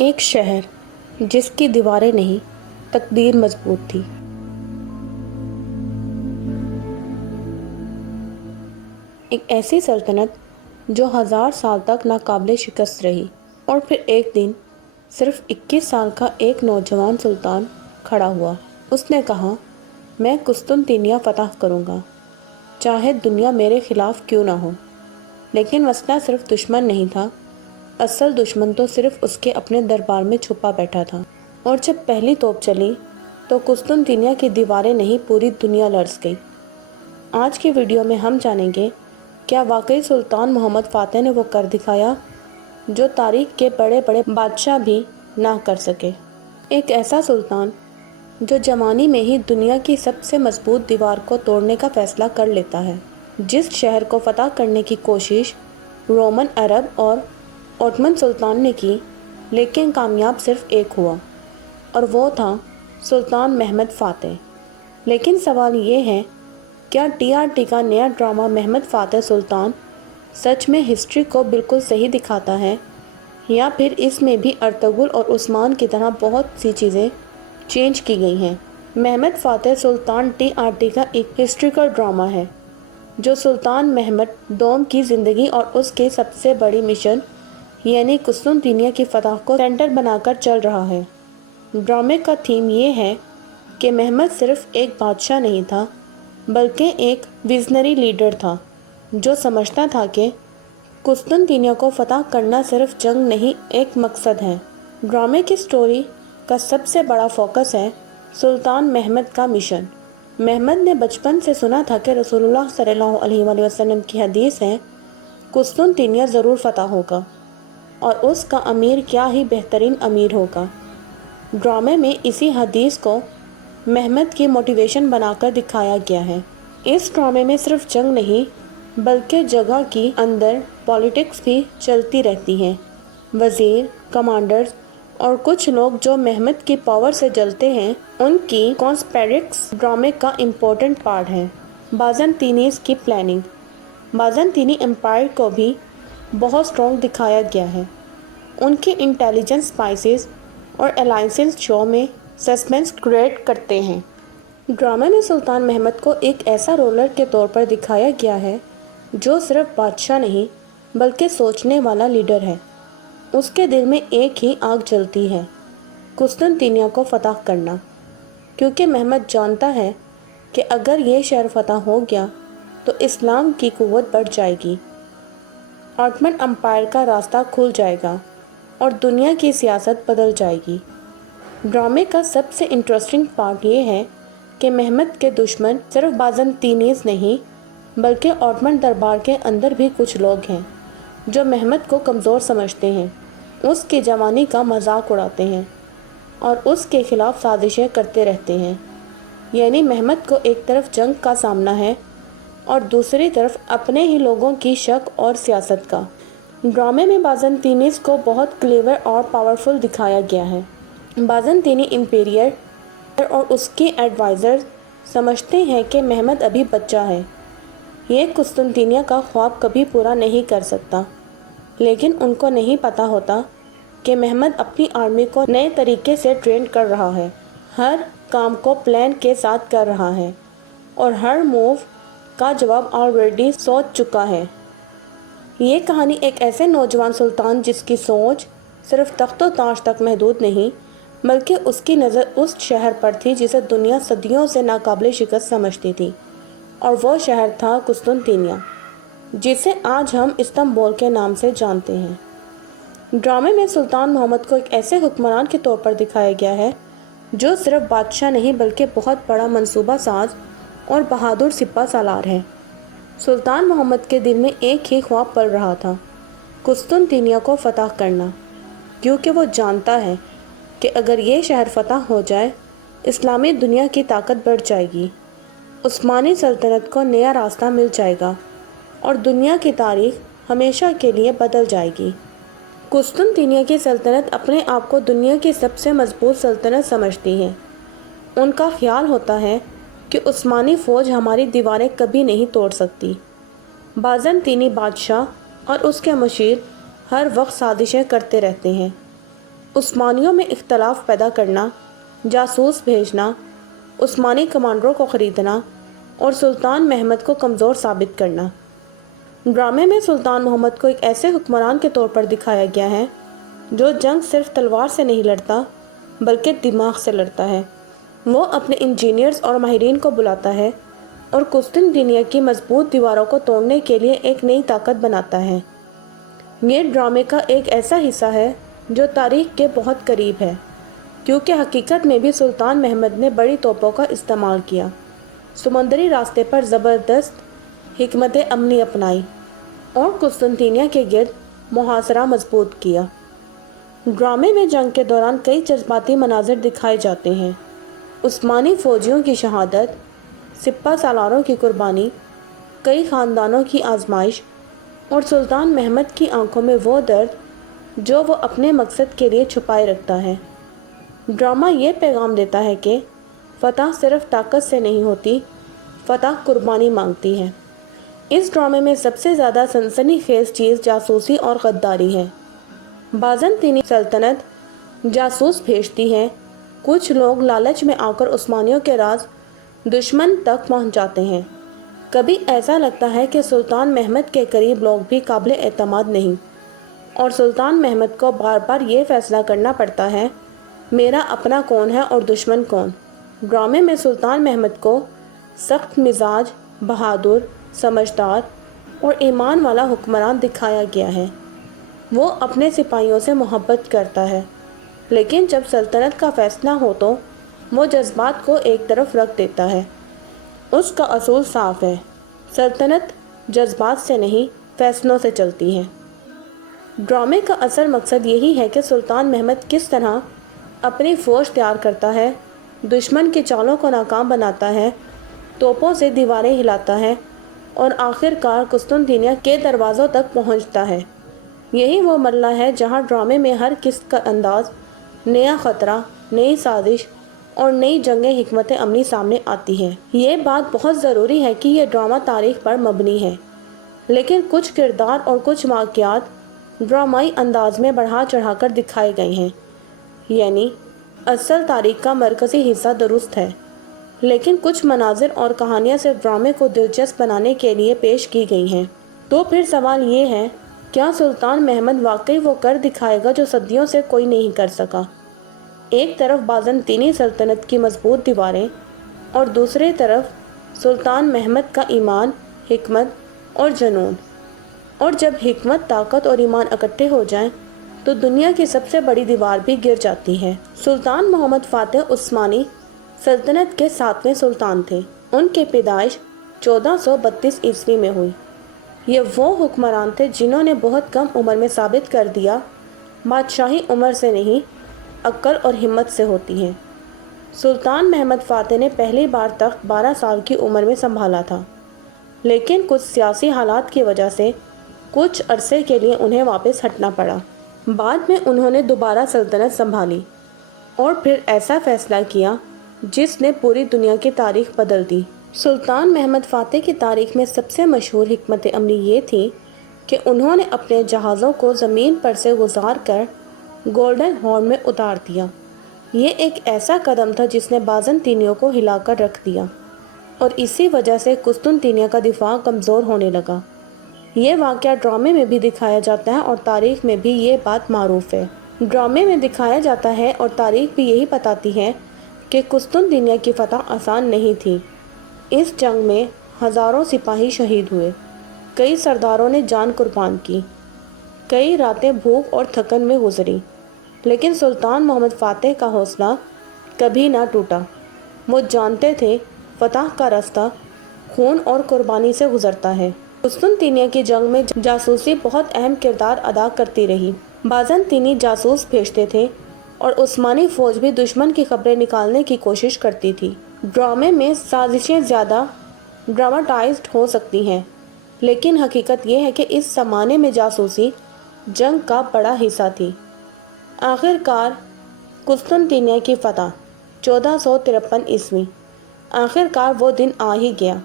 ایک شہر جس کی دیواریں نہیں تقدیر مضبوط تھی۔ ایک ایسی سلطنت جو 1000 سال تک ناقابل شکست رہی، اور پھر ایک دن صرف 21 سال کا ایک نوجوان سلطان کھڑا ہوا۔ اس نے کہا، میں قسطنطنیہ فتح کروں گا، چاہے دنیا میرے خلاف کیوں نہ ہو۔ لیکن مسئلہ صرف دشمن نہیں تھا، اصل دشمن تو صرف اس کے اپنے دربار میں چھپا بیٹھا تھا۔ اور جب پہلی توپ چلی تو قسطنطنیہ کی دیواریں نہیں پوری دنیا لرز گئی۔ آج کی ویڈیو میں ہم جانیں گے کیا واقعی سلطان محمد فاتح نے وہ کر دکھایا جو تاریخ کے بڑے بڑے بادشاہ بھی نہ کر سکے۔ ایک ایسا سلطان جو جوانی میں ہی دنیا کی سب سے مضبوط دیوار کو توڑنے کا فیصلہ کر لیتا ہے۔ جس شہر کو فتح کرنے کی کوشش رومن عرب اور عثمانی سلطان نے کی، لیکن کامیاب صرف ایک ہوا، اور وہ تھا سلطان محمد فاتح۔ لیکن سوال یہ ہے، کیا TRT کا نیا ڈرامہ محمد فاتح سلطان سچ میں ہسٹری کو بالکل صحیح دکھاتا ہے، یا پھر اس میں بھی ارطغرل اور عثمان کی طرح بہت سی چیزیں چینج کی گئی ہیں؟ محمد فاتح سلطان TRT کا ایک ہسٹوریکل ڈرامہ ہے جو سلطان محمد دوم کی زندگی اور اس کے سب سے بڑی مشن یعنی قسطنطنیہ کی فتح کو سینٹر بنا کر چل رہا ہے۔ ڈرامے کا تھیم یہ ہے کہ محمد صرف ایک بادشاہ نہیں تھا، بلکہ ایک ویژنری لیڈر تھا جو سمجھتا تھا کہ قسطنطنیہ کو فتح کرنا صرف جنگ نہیں، ایک مقصد ہے۔ ڈرامے کی سٹوری کا سب سے بڑا فوکس ہے سلطان محمد کا مشن۔ محمد نے بچپن سے سنا تھا کہ رسول اللہ صلی اللہ علیہ وآلہ وسلم کی حدیث ہے، قسطنطنیہ ضرور فتح ہوگا، اور اس کا امیر کیا ہی بہترین امیر ہوگا۔ ڈرامے میں اسی حدیث کو محمد کی موٹیویشن بنا کر دکھایا گیا ہے۔ اس ڈرامے میں صرف جنگ نہیں بلکہ جگہ کی اندر پالیٹکس بھی چلتی رہتی ہیں۔ وزیر، کمانڈرز اور کچھ لوگ جو محمد کی پاور سے جلتے ہیں، ان کی کانسپیرکس ڈرامے کا امپورٹنٹ پارٹ ہے۔ بازنطینیز کی پلاننگ۔ بازنطینی امپائر کو بھی بہت سٹرونگ دکھایا گیا ہے۔ ان کی انٹیلیجنس اسپائسز اور الائنسز شو میں سسپنس کریٹ کرتے ہیں۔ ڈرامے میں سلطان محمد کو ایک ایسا رولر کے طور پر دکھایا گیا ہے جو صرف بادشاہ نہیں بلکہ سوچنے والا لیڈر ہے۔ اس کے دل میں ایک ہی آگ جلتی ہے، قسطنطنیہ کو فتح کرنا، کیونکہ محمد جانتا ہے کہ اگر یہ شہر فتح ہو گیا تو اسلام کی قوت بڑھ جائے گی، عثمانی امپائر کا راستہ کھل جائے گا اور دنیا کی سیاست بدل جائے گی۔ ڈرامے کا سب سے انٹرسٹنگ پارٹ یہ ہے کہ محمد کے دشمن صرف بازنطینیز نہیں بلکہ عثمانی دربار کے اندر بھی کچھ لوگ ہیں جو محمد کو کمزور سمجھتے ہیں، اس کی جوانی کا مذاق اڑاتے ہیں اور اس کے خلاف سازشیں کرتے رہتے ہیں۔ یعنی محمد کو ایک طرف جنگ کا سامنا ہے اور دوسری طرف اپنے ہی لوگوں کی شک اور سیاست کا۔ ڈرامے میں بازنطینیز کو بہت کلیور اور پاورفل دکھایا گیا ہے۔ بازنطینی امپیریئر اور اس کے ایڈوائزر سمجھتے ہیں کہ محمد ابھی بچہ ہے، یہ قسطنطنیہ کا خواب کبھی پورا نہیں کر سکتا، لیکن ان کو نہیں پتہ ہوتا کہ محمد اپنی آرمی کو نئے طریقے سے ٹرین کر رہا ہے، ہر کام کو پلان کے ساتھ کر رہا ہے اور ہر موو کا جواب آلریڈی سوچ چکا ہے۔ یہ کہانی ایک ایسے نوجوان سلطان جس کی سوچ صرف تخت و تاج تک محدود نہیں بلکہ اس کی نظر اس شہر پر تھی جسے دنیا صدیوں سے ناقابل شکست سمجھتی تھی، اور وہ شہر تھا قسطنطنیہ، جسے آج ہم استنبول کے نام سے جانتے ہیں۔ ڈرامے میں سلطان محمد کو ایک ایسے حکمران کے طور پر دکھایا گیا ہے جو صرف بادشاہ نہیں بلکہ بہت بڑا منصوبہ ساز اور بہادر سپہ سالار ہے۔ سلطان محمد کے دل میں ایک ہی خواب پل رہا تھا، قسطنطنیہ کو فتح کرنا، کیونکہ وہ جانتا ہے کہ اگر یہ شہر فتح ہو جائے، اسلامی دنیا کی طاقت بڑھ جائے گی، عثمانی سلطنت کو نیا راستہ مل جائے گا اور دنیا کی تاریخ ہمیشہ کے لیے بدل جائے گی۔ قسطنطنیہ کی سلطنت اپنے آپ کو دنیا کی سب سے مضبوط سلطنت سمجھتی ہے۔ ان کا خیال ہوتا ہے کہ عثمانی فوج ہماری دیواریں کبھی نہیں توڑ سکتی۔ بازنطینی بادشاہ اور اس کے مشیر ہر وقت سازشیں کرتے رہتے ہیں، عثمانیوں میں اختلاف پیدا کرنا، جاسوس بھیجنا، عثمانی کمانڈروں کو خریدنا اور سلطان محمد کو کمزور ثابت کرنا۔ ڈرامے میں سلطان محمد کو ایک ایسے حکمران کے طور پر دکھایا گیا ہے جو جنگ صرف تلوار سے نہیں لڑتا بلکہ دماغ سے لڑتا ہے۔ وہ اپنے انجینئرز اور ماہرین کو بلاتا ہے اور قسطنطنیہ کی مضبوط دیواروں کو توڑنے کے لیے ایک نئی طاقت بناتا ہے۔ یہ ڈرامے کا ایک ایسا حصہ ہے جو تاریخ کے بہت قریب ہے، کیونکہ حقیقت میں بھی سلطان محمد نے بڑی توپوں کا استعمال کیا، سمندری راستے پر زبردست حکمت عملی اپنائی اور قسطنطنیہ کے گرد محاصرہ مضبوط کیا۔ ڈرامے میں جنگ کے دوران کئی جذباتی مناظر دکھائے جاتے ہیں۔ عثمانی فوجیوں کی شہادت، سپہ سالاروں کی قربانی، کئی خاندانوں کی آزمائش اور سلطان محمد کی آنکھوں میں وہ درد جو وہ اپنے مقصد کے لیے چھپائے رکھتا ہے۔ ڈرامہ یہ پیغام دیتا ہے کہ فتح صرف طاقت سے نہیں ہوتی، فتح قربانی مانگتی ہے۔ اس ڈرامے میں سب سے زیادہ سنسنی خیز چیز جاسوسی اور غداری ہے۔ بازنطینی سلطنت جاسوس بھیجتی ہے۔ کچھ لوگ لالچ میں آ کر عثمانیوں کے راز دشمن تک پہنچاتے ہیں۔ کبھی ایسا لگتا ہے کہ سلطان محمد کے قریب لوگ بھی قابل اعتماد نہیں، اور سلطان محمد کو بار بار یہ فیصلہ کرنا پڑتا ہے میرا اپنا کون ہے اور دشمن کون۔ ڈرامے میں سلطان محمد کو سخت مزاج، بہادر، سمجھدار اور ایمان والا حکمران دکھایا گیا ہے۔ وہ اپنے سپاہیوں سے محبت کرتا ہے، لیکن جب سلطنت کا فیصلہ ہو تو وہ جذبات کو ایک طرف رکھ دیتا ہے۔ اس کا اصول صاف ہے، سلطنت جذبات سے نہیں فیصلوں سے چلتی ہے۔ ڈرامے کا اصل مقصد یہی ہے کہ سلطان محمد کس طرح اپنی فوج تیار کرتا ہے، دشمن کی چالوں کو ناکام بناتا ہے، توپوں سے دیواریں ہلاتا ہے اور آخر کار قسطنطنیہ کے دروازوں تک پہنچتا ہے۔ یہی وہ مرحلہ ہے جہاں ڈرامے میں ہر کس کا انداز، نیا خطرہ، نئی سازش اور نئی جنگ حکمت عملی سامنے آتی ہے۔ یہ بات بہت ضروری ہے کہ یہ ڈرامہ تاریخ پر مبنی ہے، لیکن کچھ کردار اور کچھ واقعات ڈرامائی انداز میں بڑھا چڑھا کر دکھائے گئے ہیں۔ یعنی اصل تاریخ کا مرکزی حصہ درست ہے، لیکن کچھ مناظر اور کہانیاں صرف ڈرامے کو دلچسپ بنانے کے لیے پیش کی گئی ہیں۔ تو پھر سوال یہ ہے، کیا سلطان محمد واقعی وہ کر دکھائے گا جو صدیوں سے کوئی نہیں کر سکا؟ ایک طرف بازنطینی سلطنت کی مضبوط دیواریں اور دوسری طرف سلطان محمد کا ایمان، حکمت اور جنون۔ اور جب حکمت، طاقت اور ایمان اکٹھے ہو جائیں تو دنیا کی سب سے بڑی دیوار بھی گر جاتی ہے۔ سلطان محمد فاتح عثمانی سلطنت کے 7ویں سلطان تھے۔ ان کی پیدائش 1432 عیسوی میں ہوئی۔ یہ وہ حکمران تھے جنہوں نے بہت کم عمر میں ثابت کر دیا بادشاہی عمر سے نہیں، عقل اور ہمت سے ہوتی ہے۔ سلطان محمد فاتح نے پہلی بار تخت 12 سال کی عمر میں سنبھالا تھا، لیکن کچھ سیاسی حالات کی وجہ سے کچھ عرصے کے لیے انہیں واپس ہٹنا پڑا۔ بعد میں انہوں نے دوبارہ سلطنت سنبھالی اور پھر ایسا فیصلہ کیا جس نے پوری دنیا کی تاریخ بدل دی۔ سلطان محمد فاتح کی تاریخ میں سب سے مشہور حکمت عملی یہ تھی کہ انہوں نے اپنے جہازوں کو زمین پر سے گزار کر گولڈن ہارن میں اتار دیا۔ یہ ایک ایسا قدم تھا جس نے بازنطینیوں کو ہلا کر رکھ دیا، اور اسی وجہ سے قسطنطنیہ کا دفاع کمزور ہونے لگا۔ یہ واقعہ ڈرامے میں بھی دکھایا جاتا ہے اور تاریخ میں بھی یہ بات معروف ہے۔ ڈرامے میں دکھایا جاتا ہے اور تاریخ بھی یہی بتاتی ہے کہ قسطنطنیہ کی فتح آسان نہیں تھی۔ اس جنگ میں ہزاروں سپاہی شہید ہوئے، کئی سرداروں نے جان قربان کی، کئی راتیں بھوک اور تھکن میں گزری، لیکن سلطان محمد فاتح کا حوصلہ کبھی نہ ٹوٹا۔ وہ جانتے تھے فتح کا راستہ خون اور قربانی سے گزرتا ہے۔ قسطنطنیہ کی جنگ میں جاسوسی بہت اہم کردار ادا کرتی رہی۔ بازنطینی جاسوس بھیجتے تھے اور عثمانی فوج بھی دشمن کی خبریں نکالنے کی کوشش کرتی تھی۔ ڈرامے میں سازشیں زیادہ ڈراماٹائزڈ ہو سکتی ہیں، لیکن حقیقت یہ ہے کہ اس زمانے میں جاسوسی جنگ کا بڑا حصہ تھی۔ آخر کار قسطنطنیہ کی فتح 1453 عیسوی۔ آخر کار وہ دن آ ہی گیا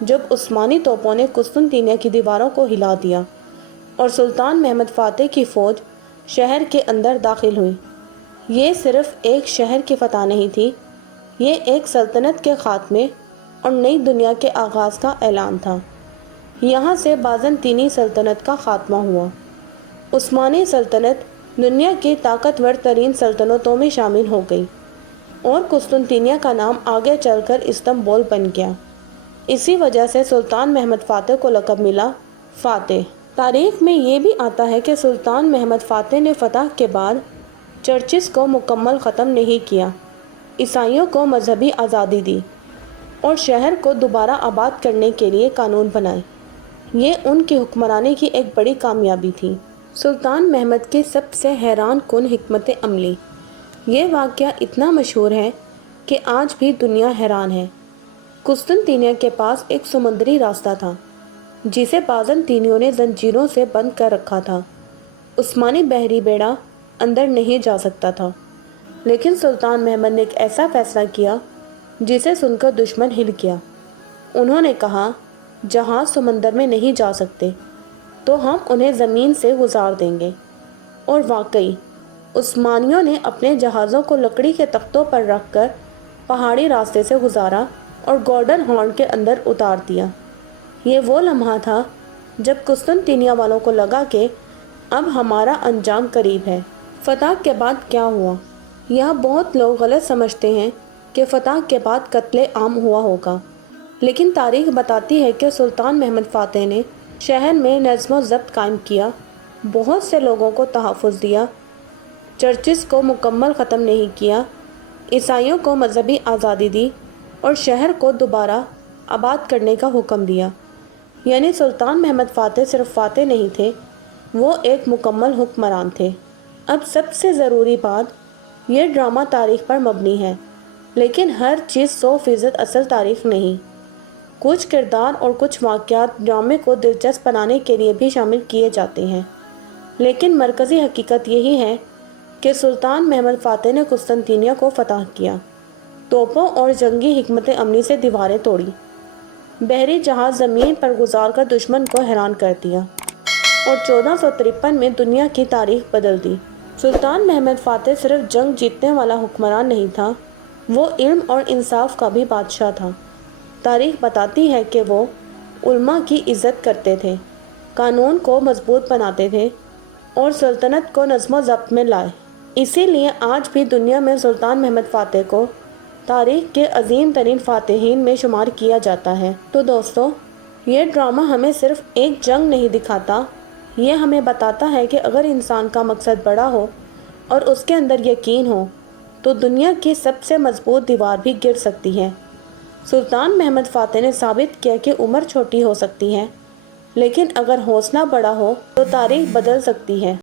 جب عثمانی توپوں نے قسطنطنیہ کی دیواروں کو ہلا دیا اور سلطان محمد فاتح کی فوج شہر کے اندر داخل ہوئی۔ یہ صرف ایک شہر کی فتح نہیں تھی، یہ ایک سلطنت کے خاتمے اور نئی دنیا کے آغاز کا اعلان تھا۔ یہاں سے بازنطینی سلطنت کا خاتمہ ہوا۔ عثمانی سلطنت دنیا کی طاقتور ترین سلطنتوں میں شامل ہو گئی اور قسطنطنیہ کا نام آگے چل کر استنبول بن گیا۔ اسی وجہ سے سلطان محمد فاتح کو لقب ملا فاتح۔ تاریخ میں یہ بھی آتا ہے کہ سلطان محمد فاتح نے فتح کے بعد چرچز کو مکمل ختم نہیں کیا، عیسائیوں کو مذہبی آزادی دی اور شہر کو دوبارہ آباد کرنے کے لیے قانون بنائے۔ یہ ان کی حکمرانی کی ایک بڑی کامیابی تھی۔ سلطان محمد کی سب سے حیران کن حکمت عملی۔ یہ واقعہ اتنا مشہور ہے کہ آج بھی دنیا حیران ہے۔ قسطنطنیہ کے پاس ایک سمندری راستہ تھا جسے بازنطینیوں نے زنجیروں سے بند کر رکھا تھا۔ عثمانی بحری بیڑا اندر نہیں جا سکتا تھا، لیکن سلطان محمد نے ایک ایسا فیصلہ کیا جسے سن کر دشمن ہل گیا۔ انہوں نے کہا، جہاز سمندر میں نہیں جا سکتے تو ہم انہیں زمین سے گزار دیں گے، اور واقعی عثمانیوں نے اپنے جہازوں کو لکڑی کے تختوں پر رکھ کر پہاڑی راستے سے گزارا اور گولڈن ہارن کے اندر اتار دیا۔ یہ وہ لمحہ تھا جب قسطنطنیہ والوں کو لگا کہ اب ہمارا انجام قریب ہے۔ فتح کے بعد کیا ہوا؟ یہاں بہت لوگ غلط سمجھتے ہیں کہ فتح کے بعد قتل عام ہوا ہوگا، لیکن تاریخ بتاتی ہے کہ سلطان محمد فاتح نے شہر میں نظم و ضبط قائم کیا، بہت سے لوگوں کو تحفظ دیا، چرچز کو مکمل ختم نہیں کیا، عیسائیوں کو مذہبی آزادی دی اور شہر کو دوبارہ آباد کرنے کا حکم دیا۔ یعنی سلطان محمد فاتح صرف فاتح نہیں تھے، وہ ایک مکمل حکمران تھے۔ اب سب سے ضروری بات، یہ ڈرامہ تاریخ پر مبنی ہے، لیکن ہر چیز 100% اصل تاریخ نہیں۔ کچھ کردار اور کچھ واقعات ڈرامے کو دلچسپ بنانے کے لیے بھی شامل کیے جاتے ہیں، لیکن مرکزی حقیقت یہی ہے کہ سلطان محمد فاتح نے قسطنطنیہ کو فتح کیا، توپوں اور جنگی حکمت عملی سے دیواریں توڑی، بحری جہاز زمین پر گزار کر دشمن کو حیران کر دیا اور 1453 میں دنیا کی تاریخ بدل دی۔ سلطان محمد فاتح صرف جنگ جیتنے والا حکمران نہیں تھا، وہ علم اور انصاف کا بھی بادشاہ تھا۔ تاریخ بتاتی ہے کہ وہ علماء کی عزت کرتے تھے، قانون کو مضبوط بناتے تھے اور سلطنت کو نظم و ضبط میں لائے۔ اسی لیے آج بھی دنیا میں سلطان محمد فاتح کو تاریخ کے عظیم ترین فاتحین میں شمار کیا جاتا ہے۔ تو دوستو، یہ ڈرامہ ہمیں صرف ایک جنگ نہیں دکھاتا، یہ ہمیں بتاتا ہے کہ اگر انسان کا مقصد بڑا ہو اور اس کے اندر یقین ہو تو دنیا کی سب سے مضبوط دیوار بھی گر سکتی ہے۔ سلطان محمد فاتح نے ثابت کیا کہ عمر چھوٹی ہو سکتی ہے، لیکن اگر حوصلہ بڑا ہو تو تاریخ بدل سکتی ہے۔